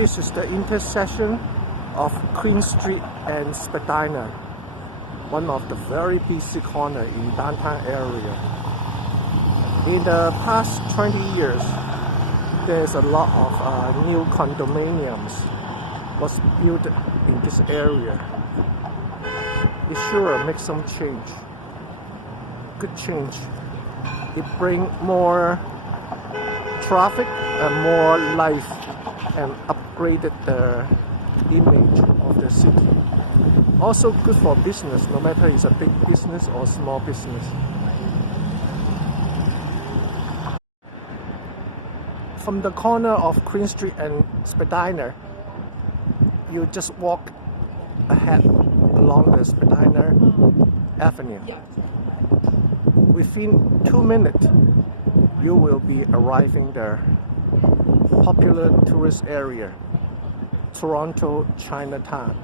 this is the intersection of Queen Street and Spadina, one of the very busy corner in downtown area. In the past 20 years, there's a lot of new condominiums was built in this area. It sure makes some change, good change. It brings more traffic and more life and upgraded the image of the city. Also good for business, no matter it's a big business or small business. From the corner of Queen Street and Spadina, you just walk ahead along the Spadina Avenue. Within 2 minutes, you will be arriving the popular tourist area, Toronto Chinatown.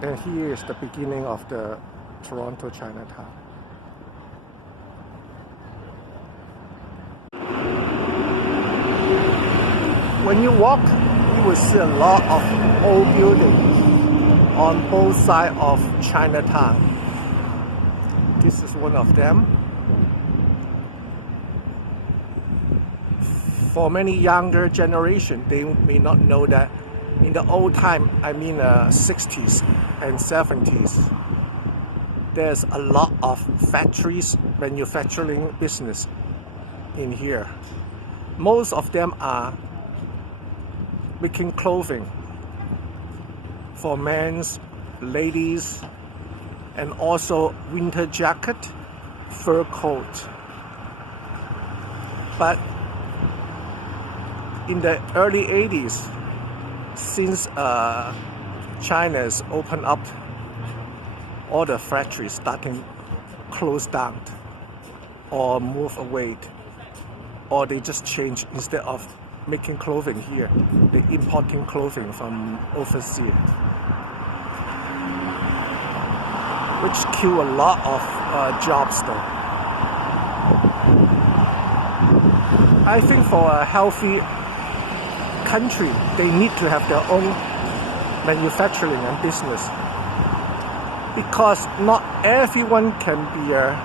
And here is the beginning of the Toronto Chinatown. When you walk, you will see a lot of old buildings on both sides of Chinatown. This is one of them. For many younger generation, they may not know that in the old time, I mean 60s and 70s, there's a lot of factories, manufacturing business in here. Most of them are making clothing for men, ladies, and also winter jacket, fur coat. But in the early 80s, since China's opened up, all the factories starting close down or move away, or they just change. Instead of making clothing here, they importing clothing from overseas, which kill a lot of jobs though. I think for a healthy country, they need to have their own manufacturing and business, because not everyone can be a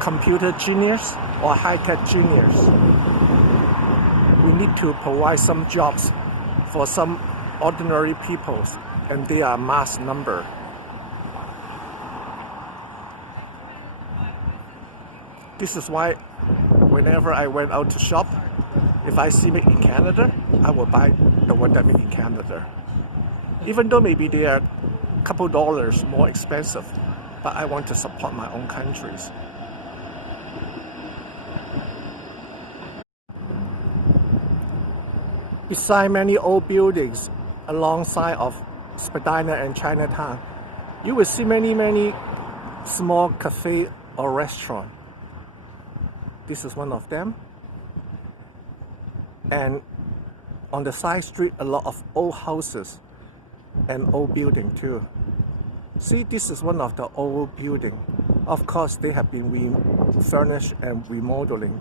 computer genius or high-tech genius. We need to provide some jobs for some ordinary people, and they are mass number. This is why whenever I went out to shop, if I see made in Canada, I will buy the one that made in Canada. Even though maybe they are a couple dollars more expensive, but I want to support my own countries. Beside many old buildings alongside of Spadina and Chinatown, you will see many small cafe or restaurant. This is one of them. And on the side street, a lot of old houses and old building too. See, this is one of the old building. Of course, they have been refurnished and remodeling.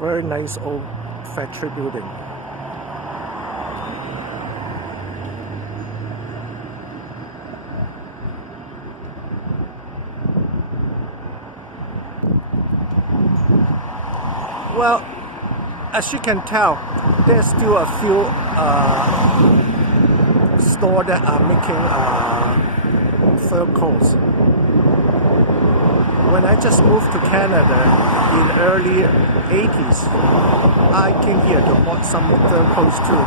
Very nice old factory building. Well, as you can tell, there's still a few stores that are making fur coats. When I just moved to Canada in early 80s, I came here to buy some fur coats too.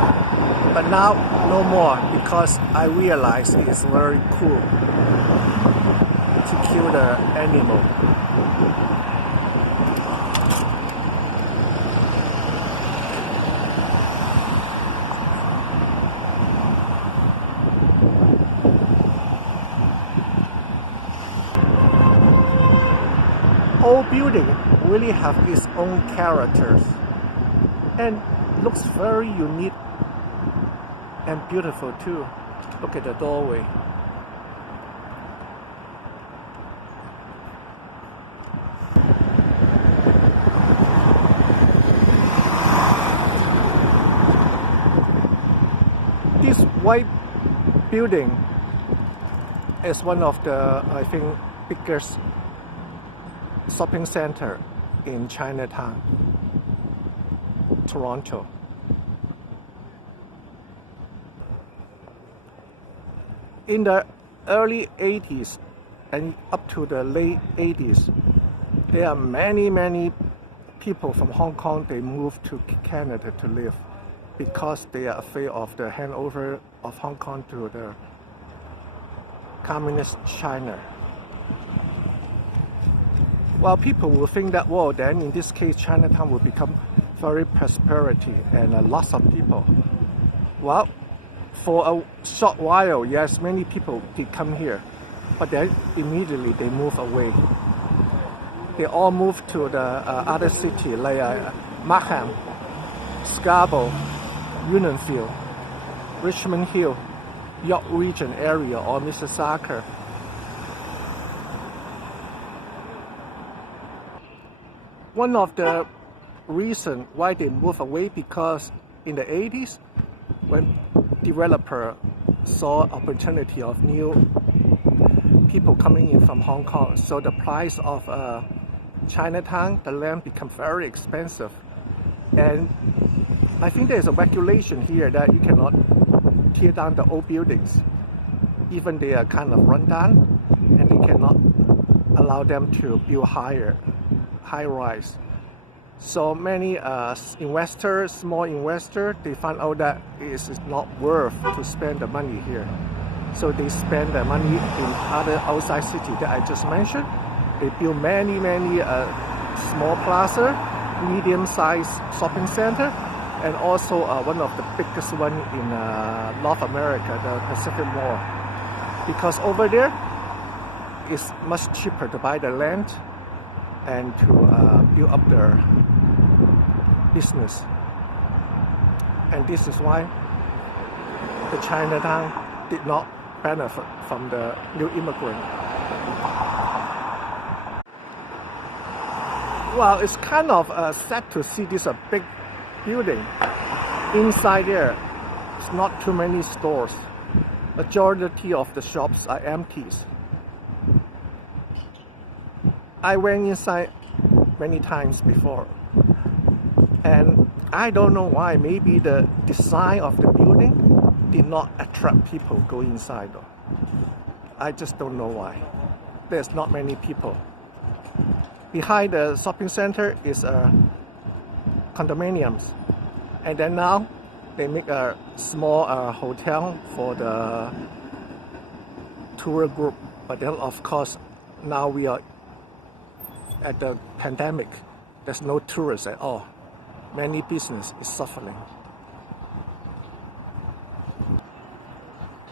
But now, no more, because I realize it's very cool to kill the animal. Old building really have its own characters, and looks very unique and beautiful too. Look at the doorway. This white building is one of the, I think, biggest shopping center in Chinatown, Toronto. In the early 80s and up to the late 80s, there are many people from Hong Kong, they moved to Canada to live because they are afraid of the handover of Hong Kong to the communist China. Well, people will think that, well, then in this case, Chinatown will become very prosperity and lots of people. Well, for a short while, yes, many people did come here, but then immediately they move away. They all moved to the other city like Markham, Scarborough, Unionville, Richmond Hill, York Region area, or Mississauga. One of the reasons why they move away because in the 80s, when developer saw opportunity of new people coming in from Hong Kong, so the price of Chinatown, the land become very expensive. And I think there's a regulation here that you cannot tear down the old buildings. Even they are kind of run down, and you cannot allow them to build high rise. So many investors, small investors, they find out that it is not worth to spend the money here. So they spend the money in other outside city that I just mentioned. They build many small plaza, medium-sized shopping center, and also one of the biggest one in North America, the Pacific Mall. Because over there, it's much cheaper to buy the land and to build up their business. And this is why the Chinatown did not benefit from the new immigrant. Well, it's kind of sad to see this big building. Inside there, it's not too many stores. Majority of the shops are empty. I went inside many times before, and I don't know why. Maybe the design of the building did not attract people go inside though. I just don't know why. There's not many people. Behind the shopping center is condominiums, and then now they make a small hotel for the tour group. But then of course now we are at the pandemic. There's no tourists at all. Many business is suffering.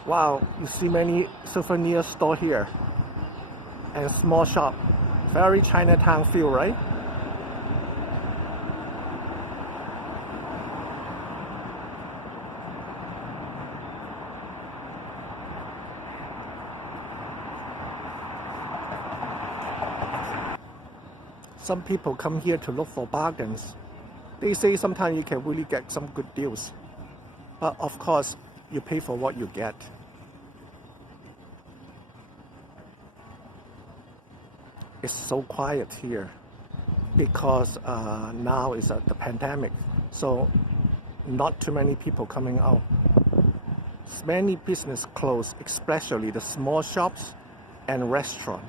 Wow, you see many souvenir store here and small shop. Very Chinatown feel, right? Some people come here to look for bargains. They say sometimes you can really get some good deals. But of course, you pay for what you get. It's so quiet here because now is the pandemic. So not too many people coming out. Many business closed, especially the small shops and restaurants.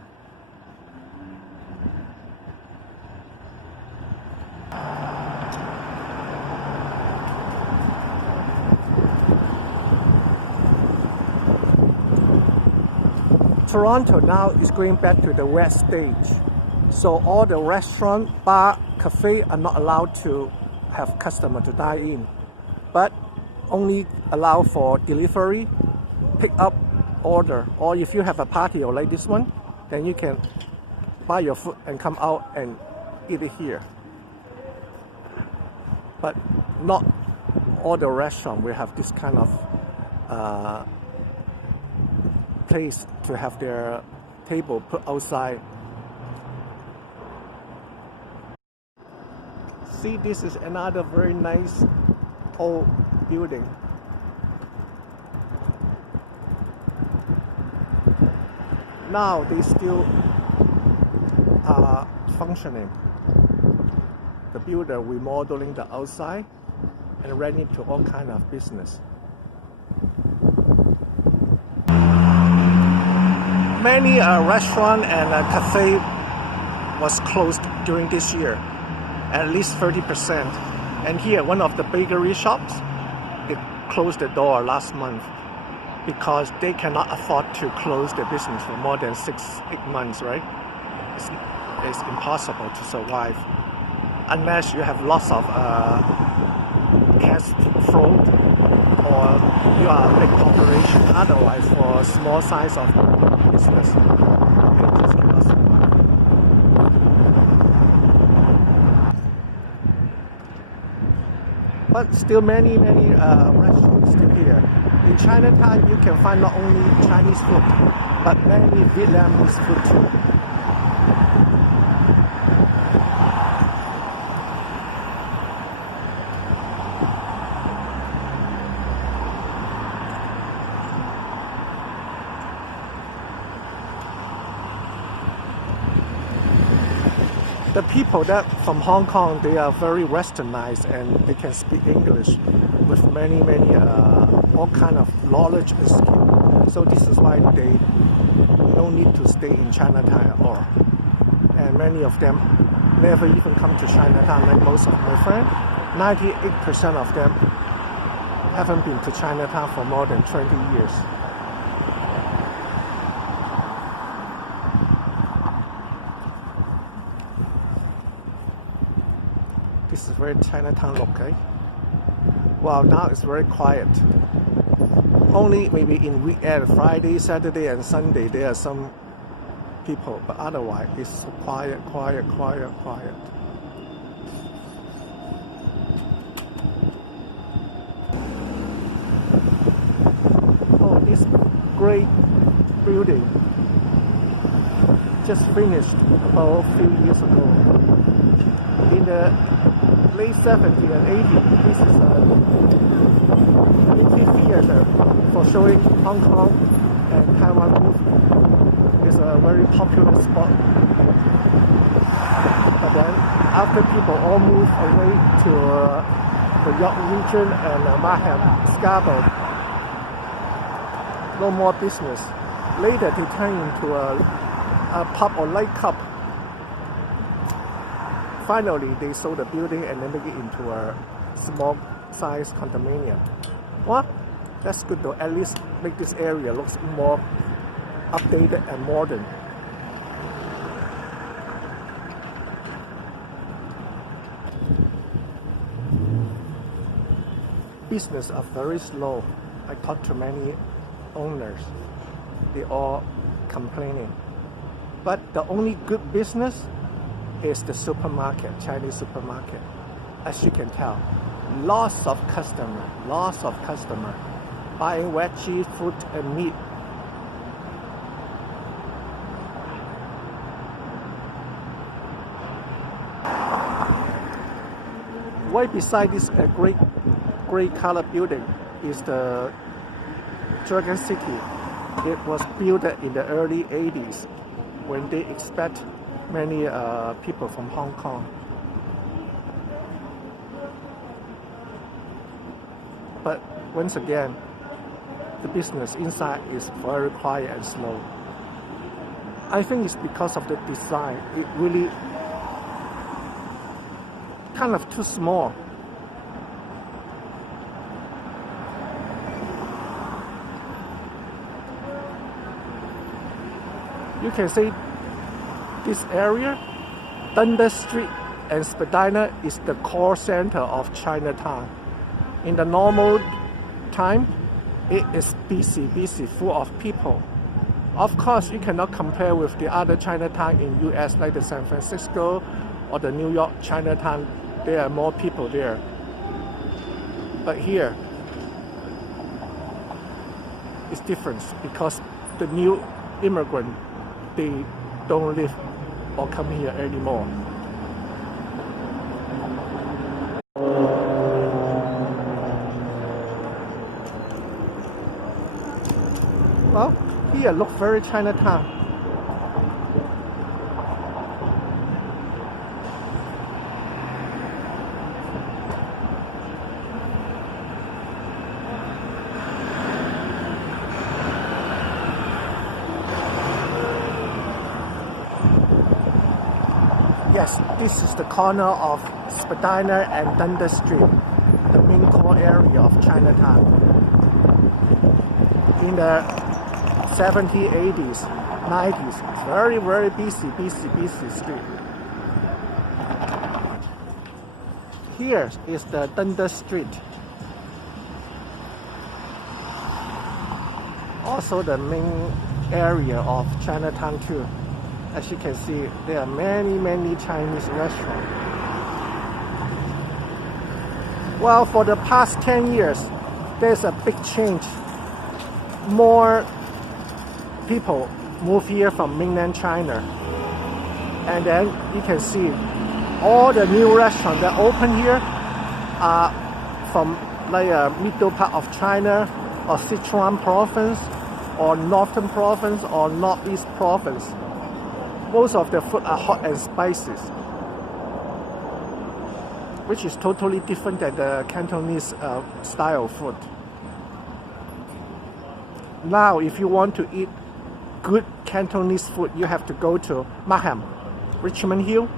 Toronto now is going back to the west stage. So all the restaurant, bar, cafe are not allowed to have customer to dine in, but only allow for delivery, pick up, order. Or if you have a party or like this one, then you can buy your food and come out and eat it here. But not all the restaurants will have this kind of place to have their table put outside. See, this is another very nice old building. Now they still are functioning. The builder remodeling the outside and renting to all kind of business. Many restaurant and cafe was closed during this year, at least 30%. And here, one of the bakery shops, they closed the door last month because they cannot afford to close their business for more than 6-8 months, right? It's impossible to survive unless you have lots of cash flow or you are a big corporation. Otherwise, for a small size of business, they just cannot survive. But still many restaurants still here. In Chinatown, you can find not only Chinese food, but many Vietnamese food too. The people that from Hong Kong, they are very westernized and they can speak English with many all kind of knowledge and skill. So this is why they no need to stay in Chinatown at all. And many of them never even come to Chinatown like most of my friends. 98% of them haven't been to Chinatown for more than 20 years. This is very Chinatown look, eh? Wow, now it's very quiet. Only maybe in weekend, Friday, Saturday, and Sunday, there are some people, but otherwise it's so quiet. Oh, this great building just finished about a few years ago. In the late 70s and 80s, this is a movie theater for showing Hong Kong and Taiwan movie. It's a very popular spot. But then, after people all moved away to the York region and Markham, Scarborough, no more business. Later, they turned into a pub or nightclub. Finally, they sold the building and then make it into a small size condominium. Well, that's good though. At least make this area looks more updated and modern. Business are very slow. I talked to many owners. They all complaining. But the only good business is the supermarket, Chinese supermarket. As you can tell, lots of customers buying veggie, fruit and meat. Right beside this gray color building is the Dragon City. It was built in the early 80s when they expect many people from Hong Kong. But once again, the business inside is very quiet and slow. I think it's because of the design. It really kind of too small. You can say this area, Dundas Street and Spadina, is the core center of Chinatown. In the normal time, it is busy, full of people. Of course, you cannot compare with the other Chinatown in US like the San Francisco or the New York Chinatown. There are more people there. But here, it's different because the new immigrant, they don't live or come here anymore. Well, here look very Chinatown. Yes, this is the corner of Spadina and Dundas Street, the main core area of Chinatown. In the 70s, 80s, 90s, it's very, very busy street. Here is the Dundas Street. Also the main area of Chinatown too. As you can see, there are many Chinese restaurants. Well, for the past 10 years, there's a big change. More people move here from mainland China. And then you can see all the new restaurants that open here are from like a middle part of China or Sichuan province or Northern province or Northeast province. Most of the food are hot and spicy, which is totally different than the Cantonese style of food. Now, if you want to eat good Cantonese food, you have to go to Markham, Richmond Hill,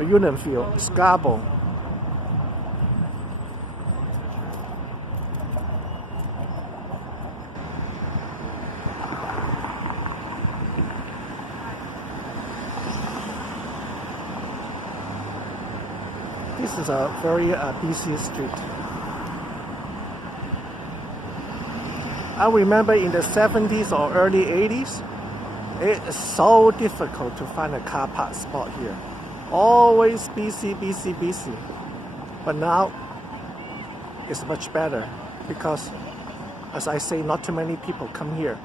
Unionville, Scarborough. This is a very busy street. I remember in the 70s or early 80s, it's so difficult to find a car park spot here. Always busy. But now, it's much better because, as I say, not too many people come here.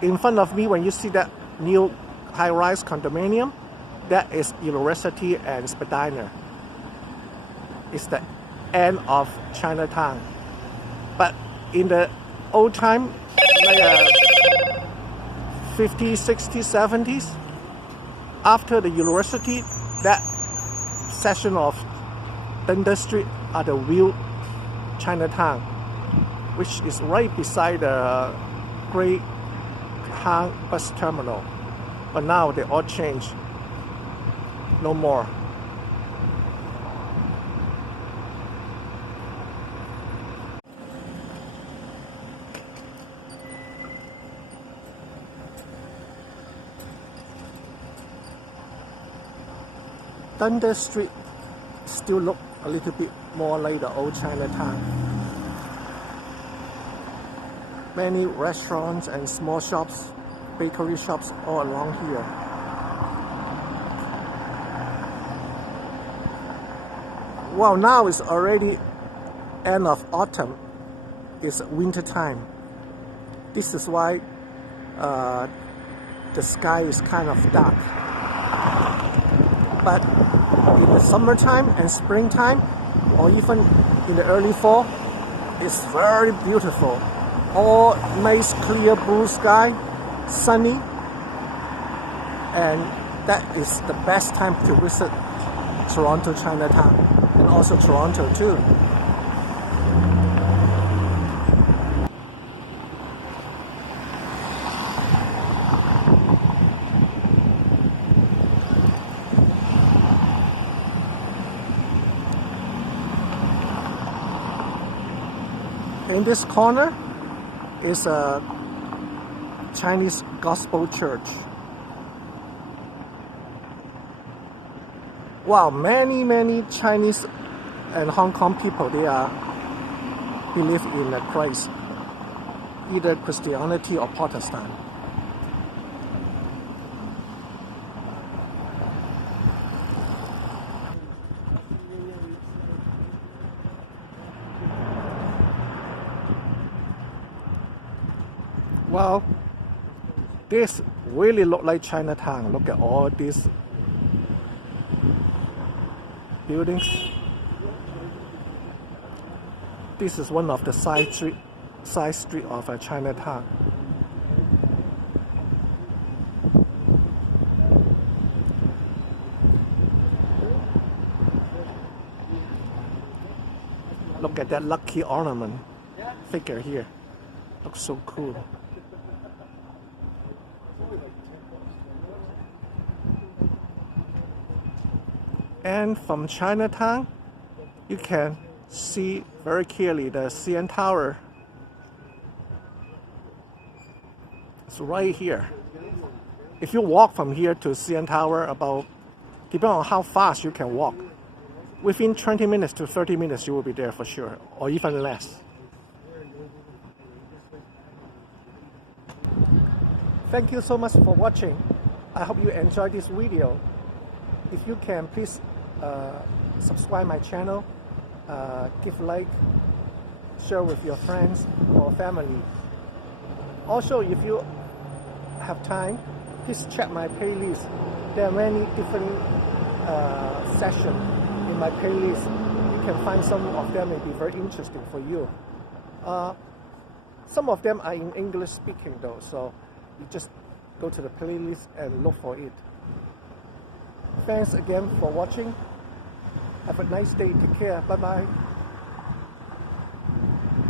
In front of me, when you see that new high-rise condominium, that is University and Spadina. It's the end of Chinatown. But in the old time, like 50s, 60s, 70s, after the university, that section of Dundas Street are the real Chinatown, which is right beside the Great Hang bus terminal. But now they all changed. No more. Dundas Street still look a little bit more like the old Chinatown. Many restaurants and small shops, bakery shops all along here. Well, now it's already end of autumn. It's winter time. This is why the sky is kind of dark. But in the summertime and springtime, or even in the early fall, it's very beautiful. All nice clear blue sky, sunny, and that is the best time to visit Toronto Chinatown, and also Toronto too. In this corner is a Chinese gospel church. Wow, many Chinese and Hong Kong people, they believe in Christ, either Christianity or Protestant. Well, this really look like Chinatown. Look at all these buildings. This is one of the side street of Chinatown. Look at that lucky ornament figure here. Looks so cool. And from Chinatown, you can see very clearly the CN Tower. It's right here. If you walk from here to CN Tower, about, depending on how fast you can walk, within 20 minutes to 30 minutes, you will be there for sure, or even less. Thank you so much for watching. I hope you enjoyed this video. If you can, please subscribe my channel, give like, share with your friends or family. Also, if you have time, please check my playlist. There are many different sessions in my playlist. You can find some of them may be very interesting for you. Some of them are in English speaking though, so you just go to the playlist and look for it. Thanks again for watching. Have a nice day. Take care. Bye bye.